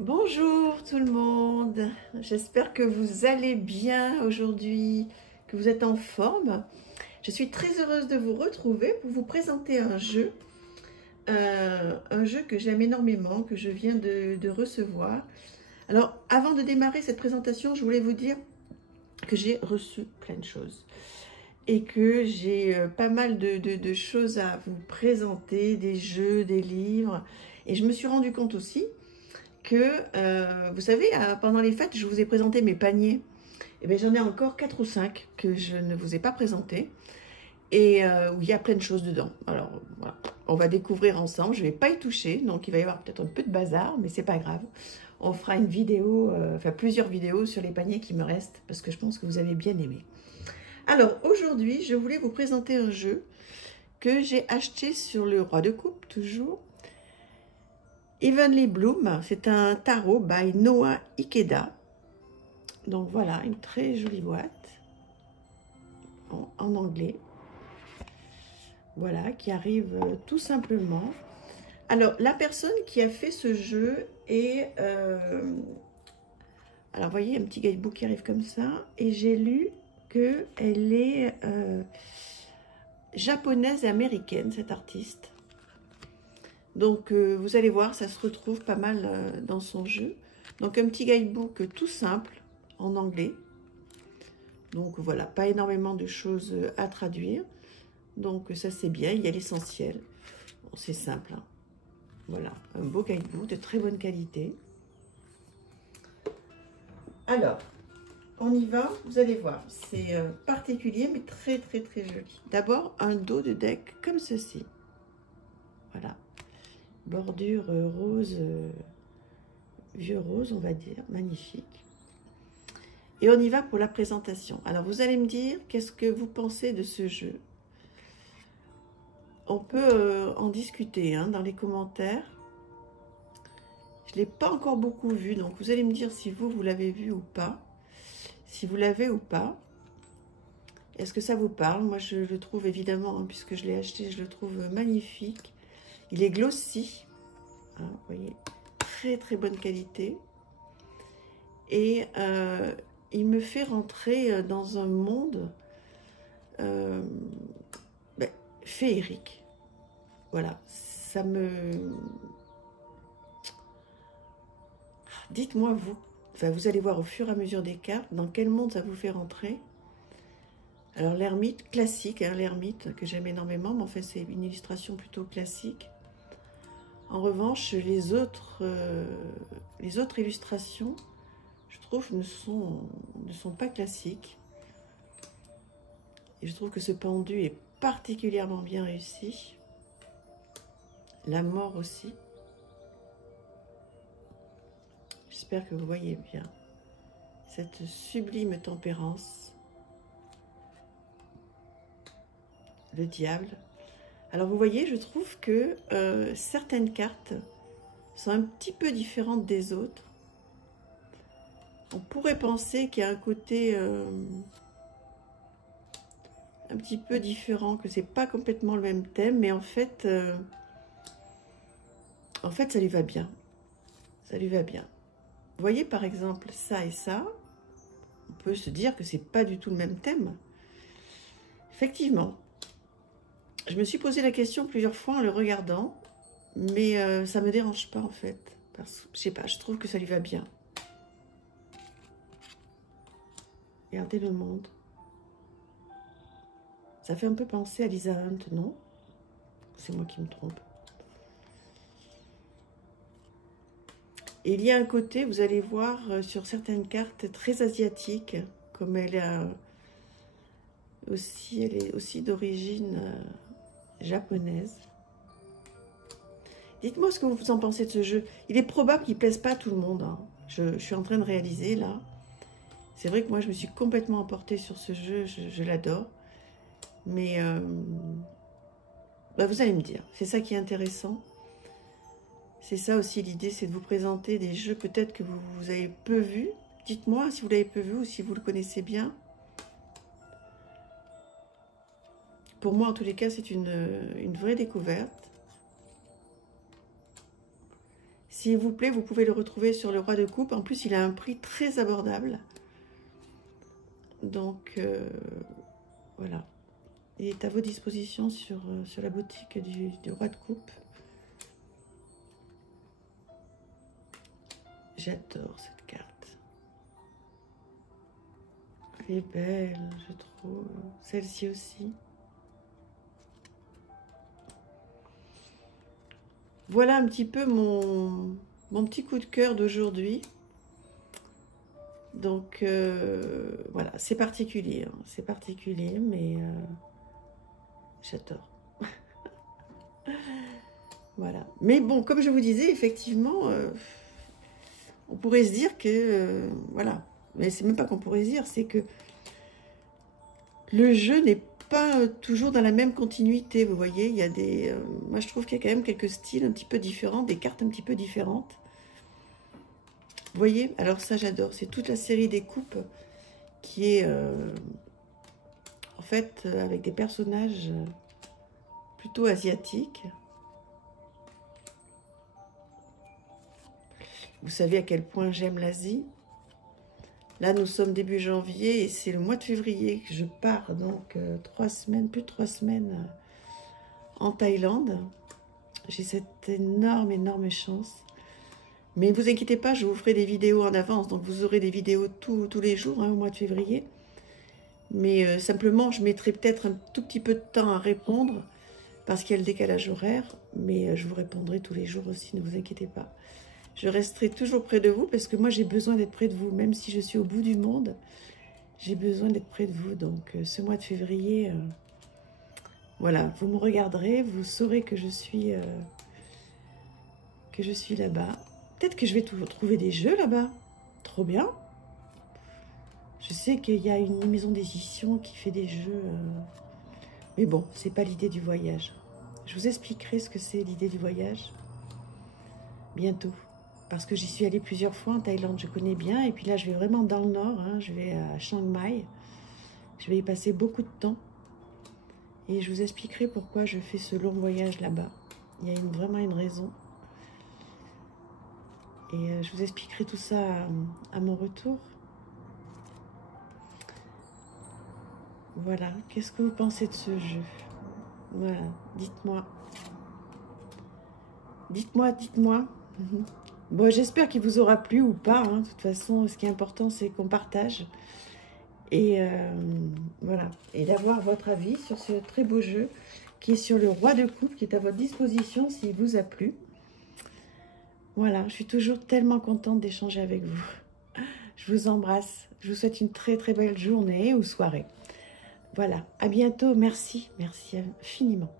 Bonjour tout le monde, j'espère que vous allez bien aujourd'hui, que vous êtes en forme. Je suis très heureuse de vous retrouver pour vous présenter un jeu que j'aime énormément, que je viens de recevoir. Alors avant de démarrer cette présentation, je voulais vous dire que j'ai reçu plein de choses et que j'ai pas mal de choses à vous présenter, des jeux, des livres. Et je me suis rendu compte aussi que, vous savez, pendant les fêtes, je vous ai présenté mes paniers. Et bien, j'en ai encore 4 ou 5 que je ne vous ai pas présentés et où il y a plein de choses dedans. Alors, voilà, on va découvrir ensemble. Je ne vais pas y toucher, donc il va y avoir peut-être un peu de bazar, mais c'est pas grave. On fera une vidéo, enfin plusieurs vidéos sur les paniers qui me restent parce que je pense que vous avez bien aimé. Alors, aujourd'hui, je voulais vous présenter un jeu que j'ai acheté sur le Roi de Coupe, toujours. Heavenly Bloom, c'est un tarot by Noah Ikeda. Donc voilà, une très jolie boîte en anglais. Voilà, qui arrive tout simplement. Alors, la personne qui a fait ce jeu est... alors, vous voyez, un petit guidebook qui arrive comme ça. Et j'ai lu qu'elle est japonaise et américaine, cette artiste. Donc, vous allez voir, ça se retrouve pas mal dans son jeu. Donc, un petit guidebook tout simple, en anglais. Donc, voilà, pas énormément de choses à traduire. Donc, ça, c'est bien, il y a l'essentiel. Bon, c'est simple, hein. Voilà, un beau guidebook de très bonne qualité. Alors, on y va, vous allez voir. C'est particulier, mais très, très, très joli. D'abord, un dos de deck comme ceci. Voilà. Bordure rose, vieux rose, on va dire, magnifique. Et on y va pour la présentation. Alors, vous allez me dire, qu'est-ce que vous pensez de ce jeu? On peut en discuter hein, dans les commentaires. Je ne l'ai pas encore beaucoup vu, donc vous allez me dire si vous l'avez vu ou pas. Si vous l'avez ou pas. Est-ce que ça vous parle? Moi, je le trouve évidemment, hein, puisque je l'ai acheté, je le trouve magnifique. Il est glossy. Hein, vous voyez, très très bonne qualité. Et il me fait rentrer dans un monde féerique. Voilà, ça me... Dites-moi vous, enfin, vous allez voir au fur et à mesure des cartes, dans quel monde ça vous fait rentrer. Alors l'ermite, classique, hein, l'ermite que j'aime énormément, mais en fait c'est une illustration plutôt classique. En revanche, les autres illustrations, je trouve, ne sont pas classiques. Et je trouve que ce pendu est particulièrement bien réussi. La mort aussi. J'espère que vous voyez bien cette sublime tempérance. Le diable. Alors vous voyez, je trouve que certaines cartes sont un petit peu différentes des autres. On pourrait penser qu'il y a un côté un petit peu différent, que c'est pas complètement le même thème, mais en fait ça lui va bien. Ça lui va bien. Vous voyez par exemple ça et ça, on peut se dire que c'est pas du tout le même thème. Effectivement, je me suis posé la question plusieurs fois en le regardant, mais ça me dérange pas en fait. Parce que, je sais pas, je trouve que ça lui va bien. Regardez le monde. Ça fait un peu penser à Lisa Hunt, non? C'est moi qui me trompe. Et il y a un côté, vous allez voir, sur certaines cartes, très asiatique, comme elle est aussi d'origine japonaise. Dites-moi ce que vous en pensez de ce jeu. Il est probable qu'il ne plaise pas à tout le monde, hein. Je suis en train de réaliser, là. C'est vrai que moi, je me suis complètement emportée sur ce jeu, je l'adore. Mais bah vous allez me dire, c'est ça qui est intéressant. C'est ça aussi l'idée, c'est de vous présenter des jeux peut-être que vous avez peu vus. Dites-moi si vous l'avez peu vu ou si vous le connaissez bien. Pour moi, en tous les cas, c'est une vraie découverte. S'il vous plaît, vous pouvez le retrouver sur le roi de coupe. En plus, il a un prix très abordable. Donc, voilà. Il est à vos dispositions sur la boutique du roi de coupe. J'adore cette carte. Elle est belle, je trouve. Celle-ci aussi. Voilà un petit peu mon petit coup de cœur d'aujourd'hui. Donc, voilà, c'est particulier. Hein, c'est particulier, mais j'adore. Voilà. Mais bon, comme je vous disais, effectivement, on pourrait se dire que... voilà. Mais c'est même pas qu'on pourrait se dire, c'est que le jeu n'est pas toujours dans la même continuité, vous voyez. Il y a des... moi, je trouve qu'il y a quand même quelques styles un petit peu différents, des cartes un petit peu différentes. Vous voyez, alors ça j'adore, c'est toute la série des coupes qui est en fait avec des personnages plutôt asiatiques. Vous savez à quel point j'aime l'Asie. Là nous sommes début janvier et c'est le mois de février que je pars, donc 3 semaines, plus de 3 semaines en Thaïlande. J'ai cette énorme chance. Mais ne vous inquiétez pas, je vous ferai des vidéos en avance, donc vous aurez des vidéos tous les jours hein, au mois de février. Mais simplement, je mettrai peut-être un tout petit peu de temps à répondre, parce qu'il y a le décalage horaire, mais je vous répondrai tous les jours aussi, ne vous inquiétez pas. Je resterai toujours près de vous, parce que moi j'ai besoin d'être près de vous, même si je suis au bout du monde, j'ai besoin d'être près de vous. Donc ce mois de février, voilà, vous me regarderez, vous saurez que je suis là-bas. Peut-être que je vais trouver des jeux là-bas. Trop bien. Je sais qu'il y a une maison d'édition qui fait des jeux. Mais bon, c'est pas l'idée du voyage. Je vous expliquerai ce que c'est l'idée du voyage bientôt. Parce que j'y suis allée plusieurs fois en Thaïlande, je connais bien. Et puis là, je vais vraiment dans le nord. Hein, je vais à Chiang Mai. Je vais y passer beaucoup de temps. Et je vous expliquerai pourquoi je fais ce long voyage là-bas. Il y a vraiment une raison. Et je vous expliquerai tout ça à mon retour. Voilà, qu'est-ce que vous pensez de ce jeu? Voilà, dites-moi. Dites-moi. Bon, j'espère qu'il vous aura plu ou pas. Hein. De toute façon, ce qui est important, c'est qu'on partage. Et voilà, et d'avoir votre avis sur ce très beau jeu qui est sur le roi de coupe, qui est à votre disposition s'il vous a plu. Voilà, je suis toujours tellement contente d'échanger avec vous. Je vous embrasse. Je vous souhaite une très belle journée ou soirée. Voilà, à bientôt. Merci infiniment.